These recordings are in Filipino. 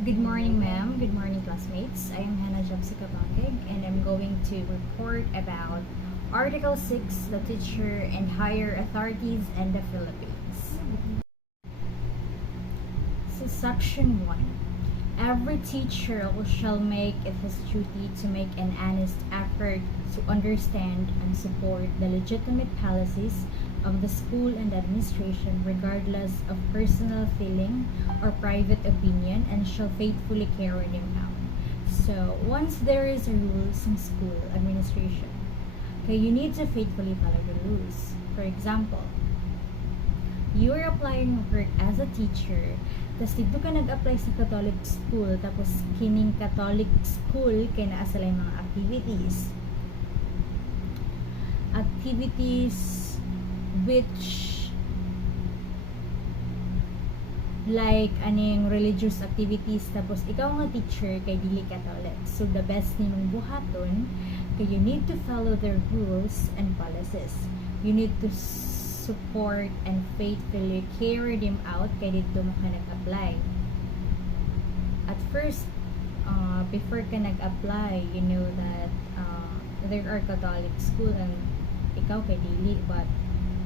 Good morning, ma'am. Good morning, classmates. I am Hannah Jobsica Bangig, and I'm going to report about Article 6, the teacher and higher authorities in the Philippines. So, Section 1. Every teacher shall make it his duty to make an honest effort to understand and support the legitimate policies of the school and administration regardless of personal feeling or private opinion, and shall faithfully carry them out. So, once there is a rules in school administration, okay, you need to faithfully follow the rules. For example, you are applying work as a teacher, tapos dito ka nag-apply sa Catholic school, tapos kining Catholic school kay naa sila yung mga activities which like aning religious activities, tapos ikaw nga teacher kay dili Catholic. So the best nimong buhaton kay you need to follow their rules and policies. You need to support and faithfully carry them out kay dito mo ka nag-apply. At first, before ka nag-apply, you know that there are Catholic school and ikaw kay dili, but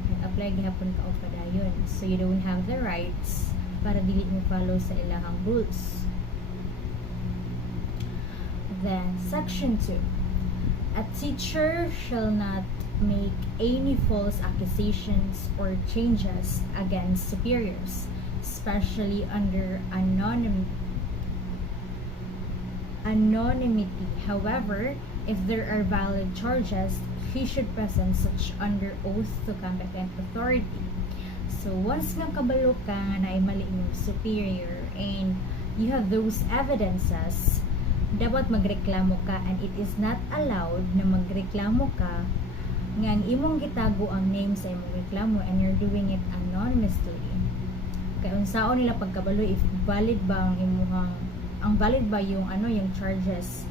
nag-apply gihapon ka o padayon. So you don't have the rights para dili mo follow sa ilahang rules. Then, Section 2. A teacher shall not make any false accusations or changes against superiors, especially under anonymity. However, if there are valid charges, he should present such under oath to competent authority. So, once nga kabalo ka nga na mali yung superior and you have those evidences, dapat magreklamo ka, and it is not allowed na magreklamo ka nga ang imong gitago ang name sa imong reklamo and you're doing it anonymously. Kaya unsaon nila pagkabalo if valid ba ang valid ba yung yung charges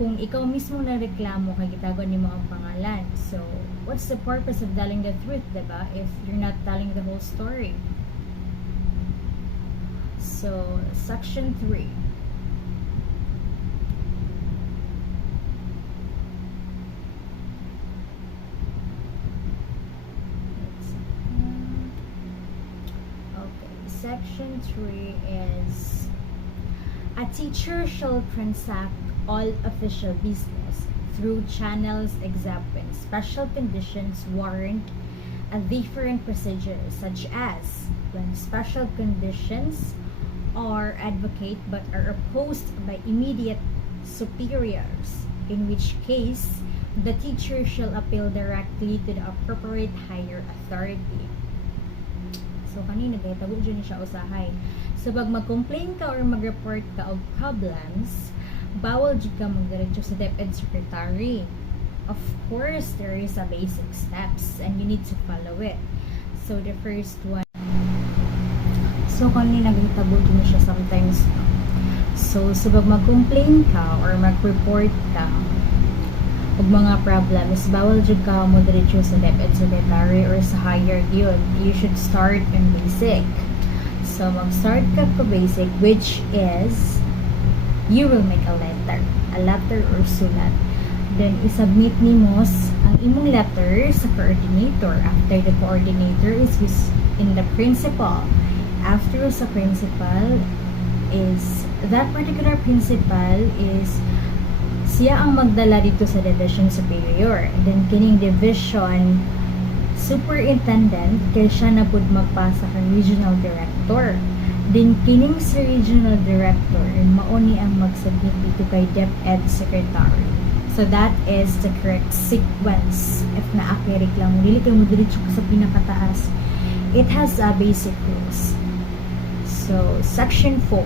kung ikaw mismo na reklamo kay gitago nimo ang pangalan. So what's the purpose of telling the truth, diba, if you're not telling the whole story? So Section 3. Section 3 is, a teacher shall transact all official business through channels except when special conditions warrant a different procedure, such as when special conditions are advocated but are opposed by immediate superiors, in which case the teacher shall appeal directly to the appropriate higher authority. So, kanina kaya tago dyan siya usahay. So, pag mag-complain ka or mag-report ka of problems, bawal dyan ka magdiretso sa DepEd Secretary. Of course, there is a basic steps and you need to follow it. So, the first one. So, kanina nagtabo dyan siya sometimes. So, pag mag-complain ka or mag-report ka og mga problems, bawal jud ka mo diretso sa DepEd Secretary or sa higher yun. You should start in basic. So, mag-start ka sa basic, which is you will make a letter or sulat. Then, isubmit ni mo ang imong letter sa coordinator. After the coordinator is in the principal. After sa principal is, that particular principal is siya ang magdala dito sa division superior. And then kining division superintendent kay siya na pud magpasa kay regional director. Then kining si regional director mao ni ang magsubmit dito kay DepEd Secretary. So that is the correct sequence. If naaki reklamo, dili kay mo diretso sa pinakataas. It has a basic rules. So Section 4.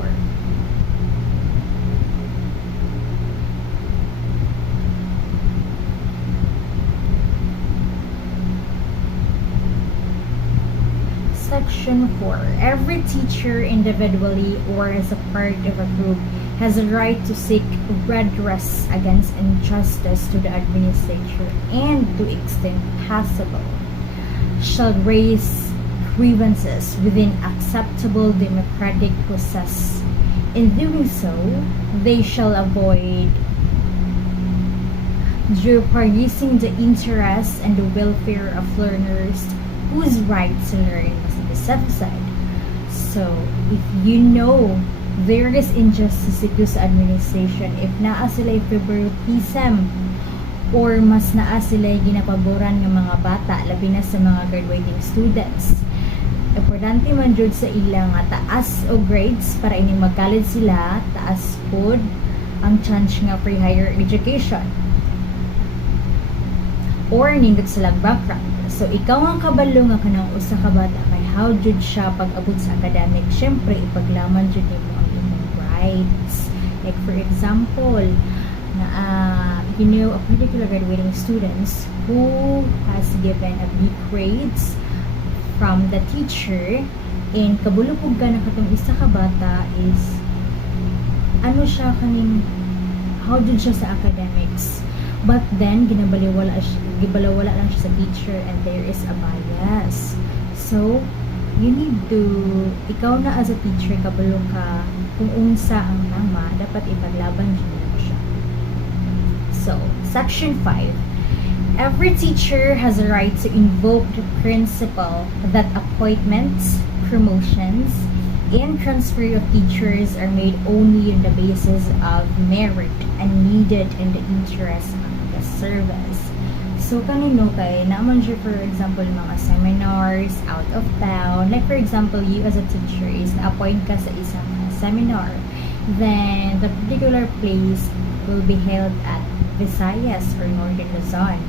Section 4. Every teacher individually or as a part of a group has a right to seek redress against injustice to the administration and, to the extent possible, shall raise grievances within acceptable democratic process In doing so, they shall avoid jeopardizing the interests and the welfare of learners whose right to learn must be set aside. So, if you know there is injustice dito sa administration, if naa sila favoritism or mas naa sila ginapaboran ng mga bata, labi na sa mga graduating students, importante man jud sa ilang nga taas o grades para ini mag-college sila, taas pod ang chance nga for higher education or nindot sila background. So ikaw ang kabalo nga kanang usa ka bata kay how jud siya pag-abot sa academic, syempre ipaglaman jud nimo ang imong rights. Like for example, na you know, a particular graduating students who has given a B grades from the teacher, and kabulupog ka na katong isa ka bata is ano siya kaning how did siya sa academics, but then ginabalewala lang siya sa teacher, and there is a bias. So you need to, ikaw na as a teacher, kabalo ka kung unsa ang tama, dapat ipaglaban mo siya. So section 5, every teacher has a right to invoke the principle that appointments, promotions, and transfer of teachers are made only on the basis of merit and needed in the interest of the service. So, kanino kay, naman siya, for example, mga seminars out of town. Like, for example, you as a teacher is na-appoint ka sa isang seminar. Then, the particular place will be held at Visayas or Northern Luzon.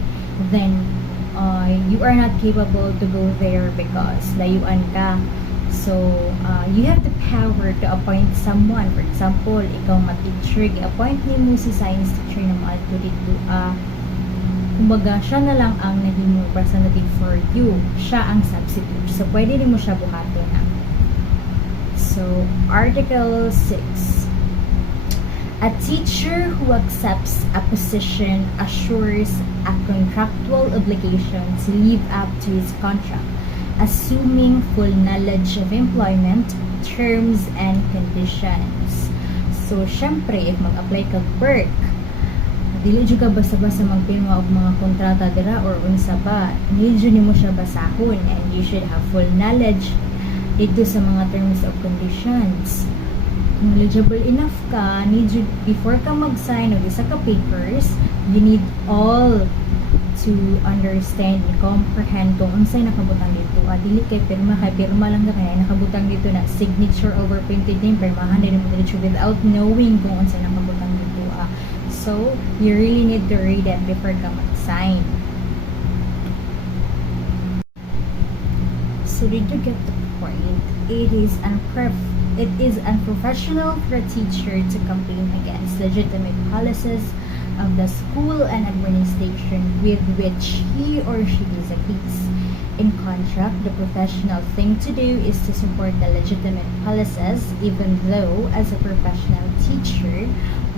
Then you are not capable to go there because layuan ka. So you have the power to appoint someone. For example, ikaw ma-teacher, i-appoint mo si science teacher na ma-adto dito. Kumbaga, siya na lang ang naging representative for you. Siya ang substitute. So pwede din mo siya buhaton na. So Article 6, a teacher who accepts a position assures a contractual obligation to live up to his contract, assuming full knowledge of employment, terms, and conditions. So, syempre, if mag-apply ka work, dili jud ka basta-basta magpirma og mga kontrata dira or unsa ba, need jud nimo siya basahon, and you should have full knowledge dito sa mga terms of conditions. Knowledgeable enough ka, need you, before ka mag-sign of isa ka papers, you need all to understand and comprehend kung unsay nakabutang dito. Dili kay pirma lang ka kaya nakabutang dito na signature over printed name, pirmahan din mo dito without knowing kung unsay nakabutang dito. So, you really need to read it before ka mag-sign. So, did you get the point? It is unprofessional for a teacher to campaign against legitimate policies of the school and administration with which he or she disagrees. In contrast, the professional thing to do is to support the legitimate policies, even though, as a professional teacher,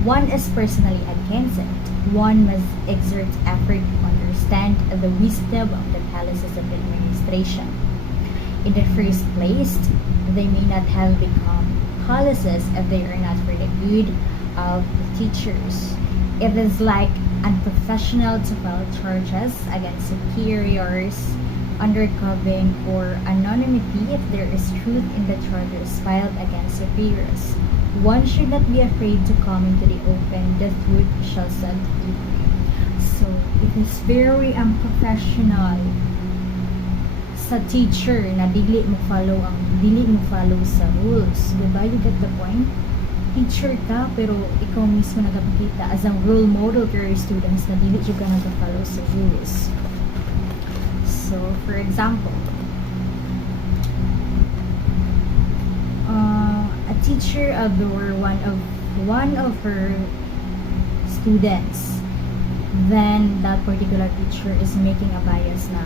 one is personally against it. One must exert effort to understand the wisdom of the policies of the administration. In the first place, they may not have become policies if they are not for the good of the teachers. It is like unprofessional to file charges against superiors under covering or anonymity if there is truth in the charges filed against superiors. One should not be afraid to come into the open. The truth shall set you free. So, it is very unprofessional sa teacher na dili mo follow sa rules. Diba? You get the point? Teacher ka, pero ikaw mismo nagpakita as a role model to your students na dili ka nag-follow sa rules. So, for example, a teacher adore one of her students, then that particular teacher is making a bias na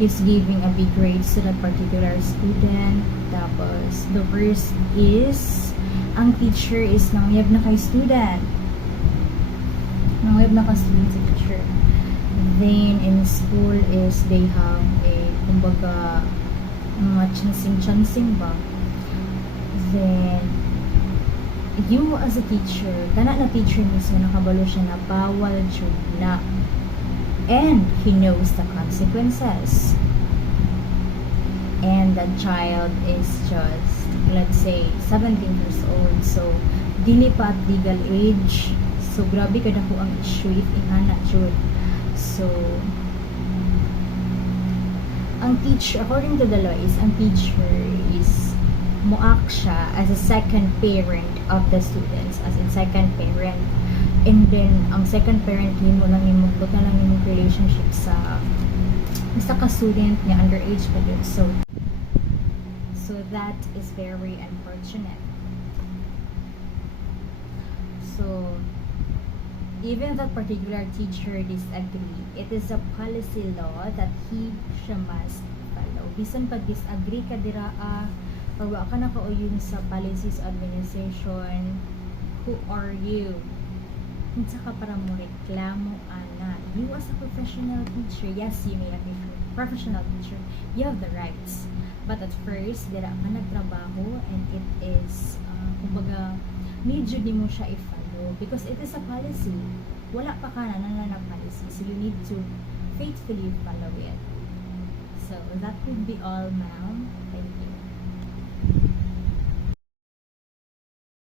he's giving a big grades to that particular student. Tapos, the worst is, ang teacher is nangyab na kay student. Nangyab na ka student sa teacher. Then, in school is, they have a, kumbaga, mga chancing ba? then you as a teacher, kana na teacher mismo nakabalo siya na bawal jud na, and he knows the consequences, and the child is just, let's say, 17 years old, so dili pa at legal age, so grabe kada ko ang issue if ingana jud. So ang teacher, according to the law, is ang teacher is muak siya as a second parent of the students, as in second parent, and then ang second parent mo lang yung magbuta lang yung relationship sa ka-student niya, underage pa din, so that is very unfortunate. So even that particular teacher disagree, it is a policy law that he must follow. Bisan pag disagree ka dira or wa ka nakauyon sa policies administration, who are you? Unsa ka para mo reklamo ana? You as a professional teacher, yes, you may be a professional teacher, you have the rights. But at first, dira ka nagtrabaho, and it is, kumbaga, medyo di mo siya i-follow because it is a policy. Wala pa ka na policy, so you need to faithfully follow it. So that would be all, ma'am. Thank you.